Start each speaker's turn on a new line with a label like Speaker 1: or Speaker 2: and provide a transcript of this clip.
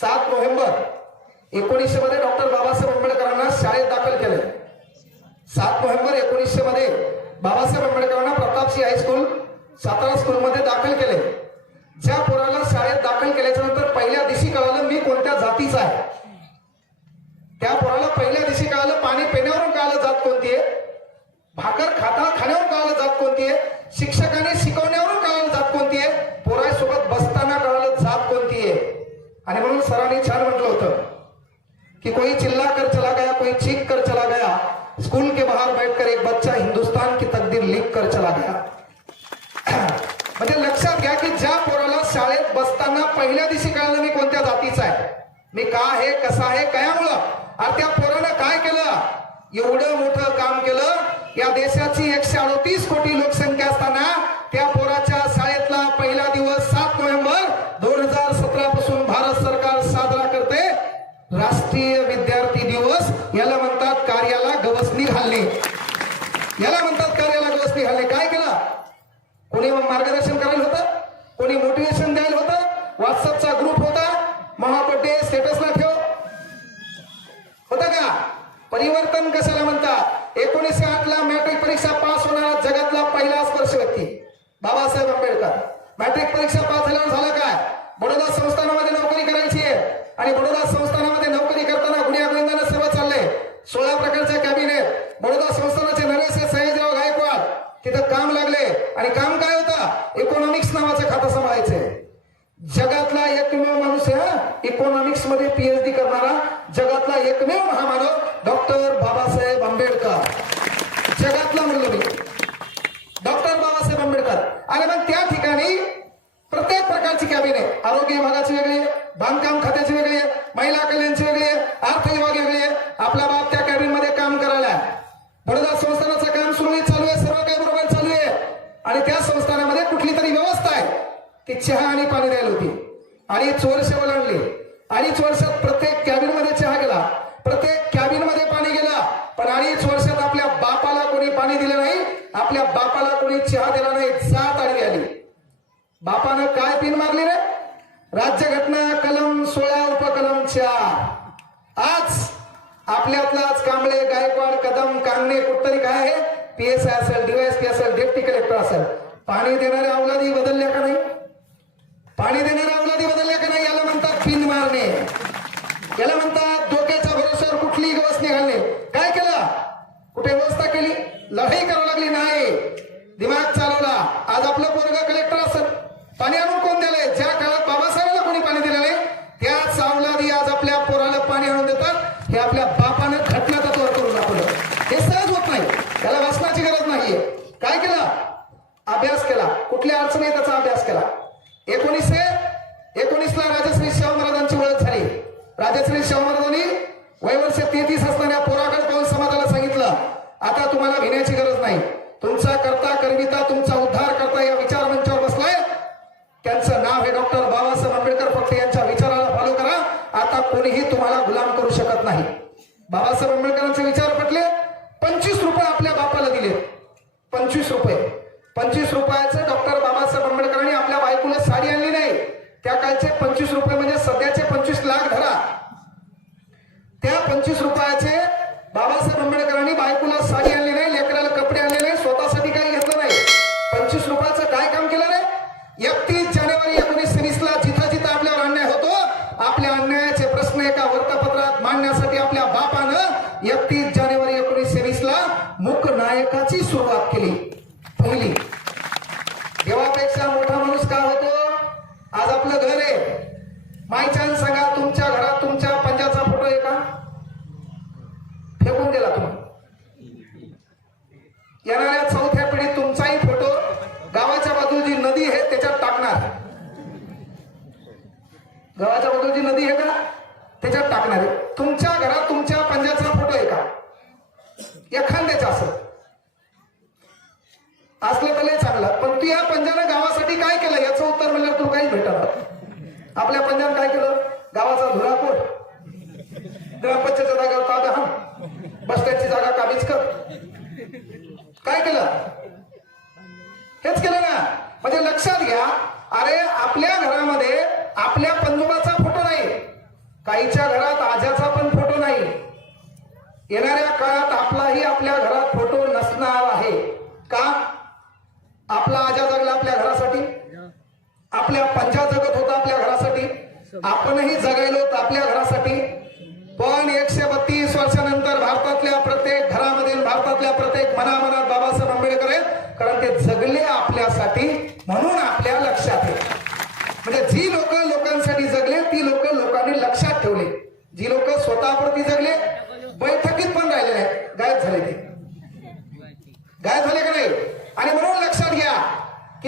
Speaker 1: सात नोव्हेंबर एकोणीसशे मध्ये डॉक्टर बाबासाहेब आंबेडकरांना शाळेत दाखल केले. सात नोव्हेंबर एकोणीसशे मध्ये बाबासाहेब आंबेडकरांना प्रतापसिंह हायस्कूल सातारा स्कूलमध्ये दाखल केले. ज्या पोराला शाळेत दाखल केल्याच्यानंतर पहिल्या दिवशी कळालं मी कोणत्या जातीचा आहे. त्या पोराला पहिल्या दिवशी कळालं पाणी पिण्यावरून कळालं जात कोणती आहे. भाकर खाता खाण्यावरून कळालं जात कोणती आहे. शिक्षकाने शिकवण्यावर सरांनी छान म्हटलं होतं कि कोई चिल्ला कर चला गया कोई चीख कर चला गया स्कूल के बाहर बैठकर एक बच्चा हिंदुस्तान की तकदीर लिख कर चला गया। म्हणजे लक्षात घ्या की ज्या पोराला शाळेत बसताना पहिल्या दिवशी कळालं मी कोणत्या जातीचा आहे. मी का आहे कसा आहे कयामुळं? अरे त्या पोरानं काय केलं? एवढं मोठं काम केलं या देशाची एकशे अडतीस कोटी लोक याला म्हणतात कार्याला गवसणी घालणे याला म्हणतात कार्याला गवसणी घालणे काय केलं? कोणी मार्गदर्शन करायला होतं? कोणी मोटिवेशन द्यायला होतं? व्हॉट्सअपचा ग्रुप होता? महाबड्डे स्टेटसला ठेव. होत का? परिवर्तन कशाला म्हणतात? एकोणीसशे आठ ला मॅट्रिक परीक्षा पास होणारा जगातला पहिला स्पर्श व्यक्ती. बाबासाहेब आंबेडकर. मॅट्रिक परीक्षा पास झाल्यावर झालं काय? बडोदा संस्थानामध्ये नोकरी करायची आहे. आणि बडोदा संस्थानामध्ये नोकरी करताना गुण्यागोविंदानं सर्व चाललंय सोळा प्रकारच्या कॅबिनेट बडोदा संस्थानाचे नरेश सयाजीराव गायकवाड. तिथं काम लागले. आणि काम काय होतं? इकॉनॉमिक्स नावाचं खातं सांभाळायचंय जगातला एकमेव माणूस आहे हा? इकॉनॉमिक्समध्ये पीएचडी करणारा जगातला एकमेव महामानव डॉक्टर बाबासाहेब आंबेडकर जगातला म्हणलो मी डॉक्टर बाबासाहेब आंबेडकर आणि मग त्या ठिकाणी सरकारची कॅबिन कॅबिनेट आरोग्य विभागाची वेगळी आहे बांधकाम खात्याची वेगळी आहे महिला कल्याणची वेगळी आहे अर्थ विभाग वेगळी आहे. आपला बाप त्या कॅबिनमध्ये काम करायला बडोदा संस्थानाचं काम सुरळीत चालू आहे सर्व काही बरोबर चालू आहे. आणि त्या संस्थानामध्ये कुठली तरी व्यवस्था आहे. ती चहा आणि पाणी द्यायला होती. आणि वर्ष ओलांडली अडीच वर्षात प्रत्येक कॅबिनमध्ये चहा गेला. प्रत्येक कॅबिनमध्ये पाणी गेला. पण अडीच वर्षात आपल्या बापाला कोणी पाणी दिलं नाही आपल्या बापाला कोणी चहा दिला नाही जात आडवी आली. बापानं काय पिन मारली रे? राज्यघटना कलम सोळा उपकलम चार. आज आपल्यातलाच कांबळे गायकवाड कदम कांगणे कुठतरी काय आहे? पीएसआय असेल डीवायएसपी असेल डेप्टी कलेक्टर असेल. पाणी देणाऱ्या अवलादी बदलल्या का नाही? पाणी देणाऱ्या अवलादी बदलल्या का नाही? याला म्हणतात पिन मारणे. याला म्हणतात डोक्याच्या भरोश्यावर कुठलीही व्यवस्था घालणे. काय केलं? कुठे व्यवस्था केली? लढाई करावी लागली. नाही. दिमाग चालवला. आज आपलं पोरग कलेक्टर पाणी आणून कोण दिलंय? ज्या काळात बाबासाहेबांना कोणी पाणी दिलं नाही त्या सावलादी आज आपल्या पोराला पाणी आणून देतात. हे आपल्या बापानं घटना तत्वावर करून दाखवलं. हे सहज होत नाही. त्याला वाचनाची गरज नाहीये. काय केलं? अभ्यास केला. कुठल्या अडचणी त्याचा अभ्यास केला. एकोणीसशे एकोणीसला राजश्री शाहू महाराजांची ओळख झाली. राजश्री शाहू महाराजांनी वयवर्ष तेहतीस असताना पोराकडे पाहून समाजाला सांगितलं आता तुम्हाला घेण्याची गरज नाही. तुमचा करता करविता तुमचा उद्धार करता या विचार मंचावर बसलाय त्यांचं नाव हे डॉक्टर बाबासाहेब आंबेडकर फक्त यांच्या विचाराला फॉलो करा आता कोणीही तुम्हाला गुलाम आहे. बाबासाहेब आंबेडकरांचे विचार पटले पंचवीस रुपये आपल्या बापाला दिले. पंचवीस रुपये. पंचवीस रुपयाचं डॉक्टर बाबासाहेब आंबेडकरांनी आपल्या बायकोला साडी आणली नाही. त्या काळचे पंचवीस रुपये म्हणजे सध्याचे पंचवीस लाख धरा. त्या पंचवीस रुपयाचे बाबासाहेब आंबेडकरांनी बायकोला साडी आणली नाही जानेवारी एकोणीसशे वीसला मूक नायकाची सुरुवात केली. पहिली. देवापेक्षा मोठा माणूस का होतो? आज आपलं घर आहे. मायच्यान सांगा तुमच्या घरात तुमच्या पंजाचा फोटो आहे का? फेकून दिला तुम्ही. येणाऱ्या चौथ्या पिढीत तुमचाही फोटो गावाच्या बाजूला जी नदी आहे त्याच्यात टाकणार. गावाच्या बाजूला जी नदी आहे का त्याच्यात टाकणार आहे. तुमच्या घरात तुमच्या एखाद्याचं असं. असलं तर लय चांगलं. पण तू या पंजानं गावासाठी काय केलं? याचं उत्तर म्हणल्यावर तू काही भेटणार आपल्या पंजाब काय केलं? गावाचा धुराकोट ग्रामपंचायतच्या जागेवर ताब्या हा बस जागा काबीज कर. काय केलं? हेच केलं ना. म्हणजे लक्षात घ्या अरे आपल्या घरामध्ये आपल्या पंजोबाचा फोटो नाही. काहीच्या घरात आजाचा येणाऱ्या काळात आपलाही आपल्या घरात फोटो नसणार आहे. का? आपला आजा जगला आपल्या घरासाठी? आपल्या पंजा जगत होता आपल्या घरासाठी? आपणही जगायलो होतो आपल्या घरासाठी? पण एकशे बत्तीस वर्षानंतर भारतातल्या प्रत्येक घरामधील भारतातल्या प्रत्येक मनामनात बाबासाहेब आंबेडकर आहेत. कारण ते जगले आपल्यासाठी म्हणून आपल्या लक्षात आहे. म्हणजे जी लोक लोकांसाठी जगले ती लोक लोकांनी लक्षात ठेवले. जी लोक स्वतःप्रती जगले गाय झाले का